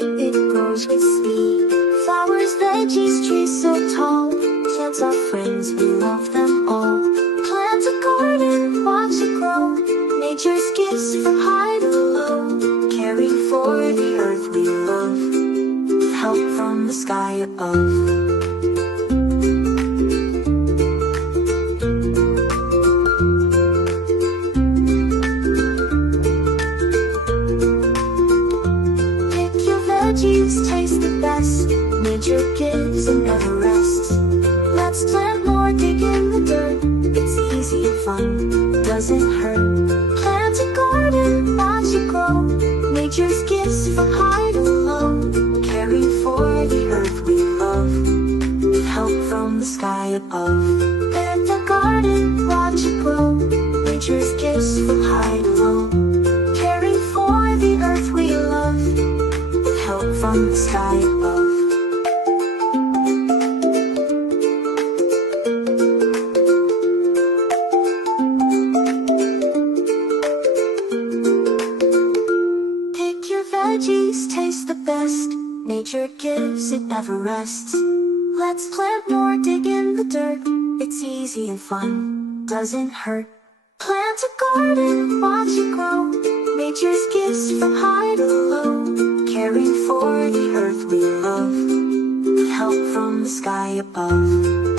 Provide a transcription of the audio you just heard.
it grows with speed. Flowers, veggies, trees so tall. Plants are friends, we love them all. Plant a garden, watch it grow. Nature's gifts from high to low. Caring for the earth we love, with help from the sky above. Veggies taste the best. Nature gives and never rests. Let's plant more, dig in the dirt. It's easy and fun, doesn't hurt. Plant a garden, watch it grow. Nature's gifts from high to low. Caring for the earth we love, with help from the sky above. Plant a garden, watch it grow. Nature's gifts from high to low. Caring for the earth we love, help from the sky above. Pick your veggies, taste the best. Nature gives, it never rests. Let's plant more, dig in the dirt. It's easy and fun, doesn't hurt. Plant a garden, watch it grow. Nature's gifts from high to low. Caring for the earth we love, with help from the sky above.